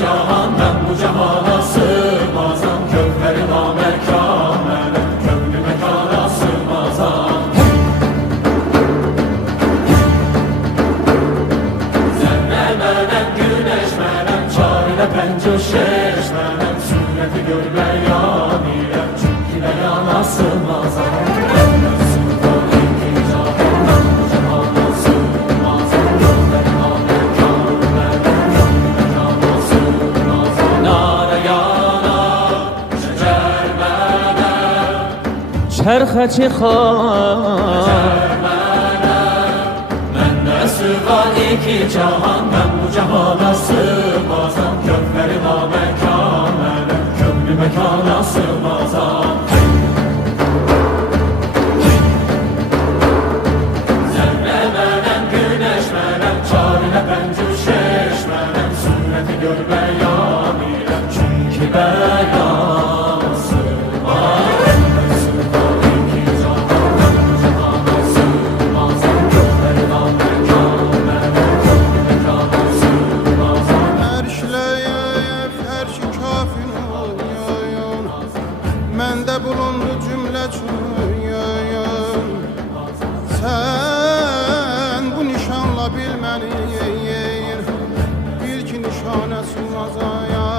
Cahan ben bu cahana sığmazam, kökleri namekan benim, köklü mekana sığmazam. Zerre menem, güneş menem, çarine pencür şeş menem, sünneti görmeyan ilem, çünkü beyana sığmazam. çerxəçi xan Məndə sığar iki cahan, mən bu cahana sığmazam, kökləri namekan mənim, köklü mekana sığmazam. Zərrə mənəm, güneş mənəm, çarine pencür şeş mənəm, sünneti görmeyan iləm, çünkü beyan sığmazam. Məndə bulundu cümlə çürüyün, sən bu nişanla bilməliyin, bil ki nişanə sığmazayam.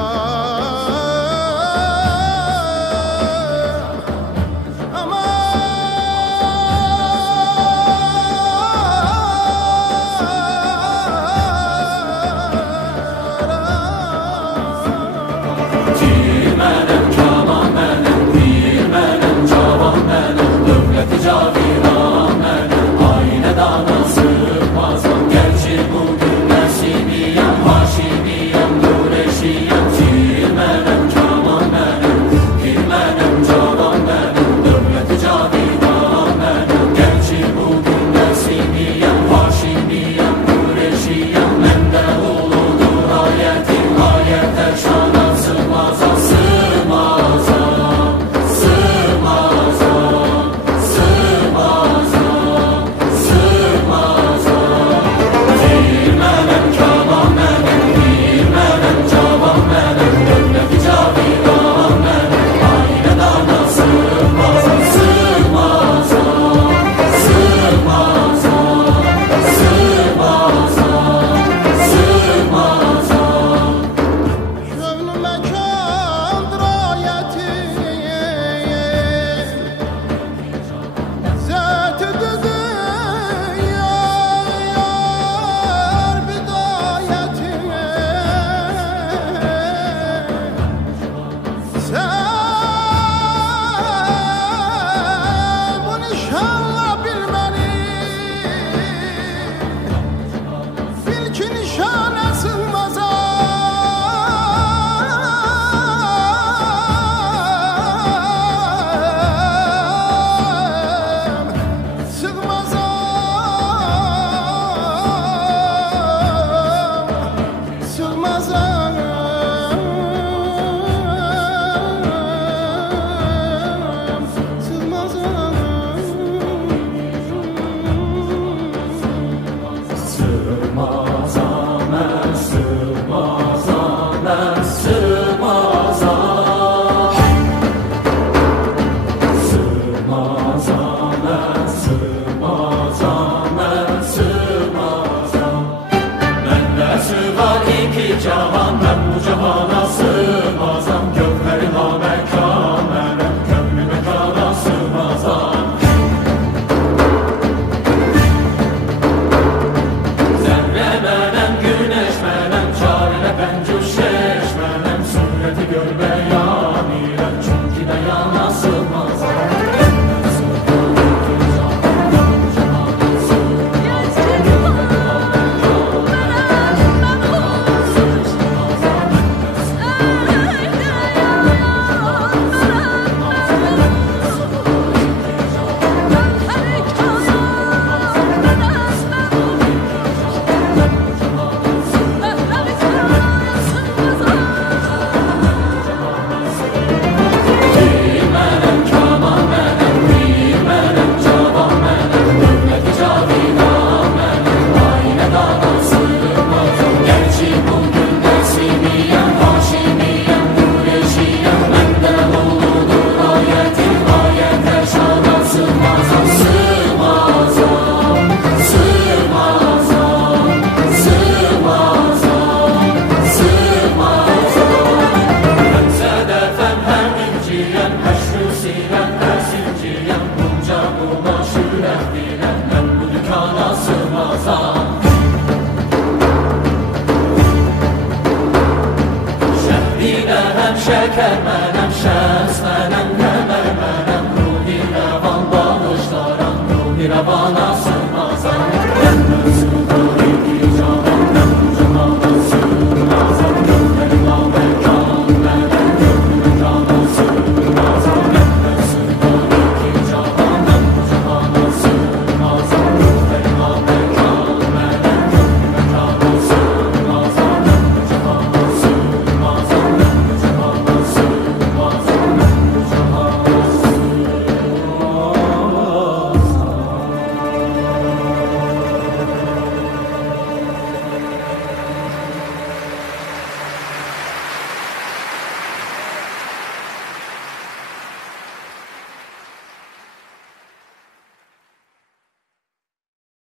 Caviran mənim, aynə dana sığmazam, gerçi bugün nəsibiyəm, haşimiyəm, nureşiyəm, şiir mənəm, kaman mənim, pir mənəm, cavan mənim, dövləti caviran mənim, gerçi bugün nəsibiyəm, haşimiyəm, nureşiyəm, məndə uludur ayətim, ayətə şana sığmazam, sığmazam, sığmazam. Cahan ben bu cahana sığmazam, kökleri namekan mənim, köklü mekana sığmazam. Zerre mənem, güneş mənem, çarine pencür şeş mənem, sünneti görmeyan iləm, çünkü beyana sığmazam. Oh şəkər mənəm, şəs mənəm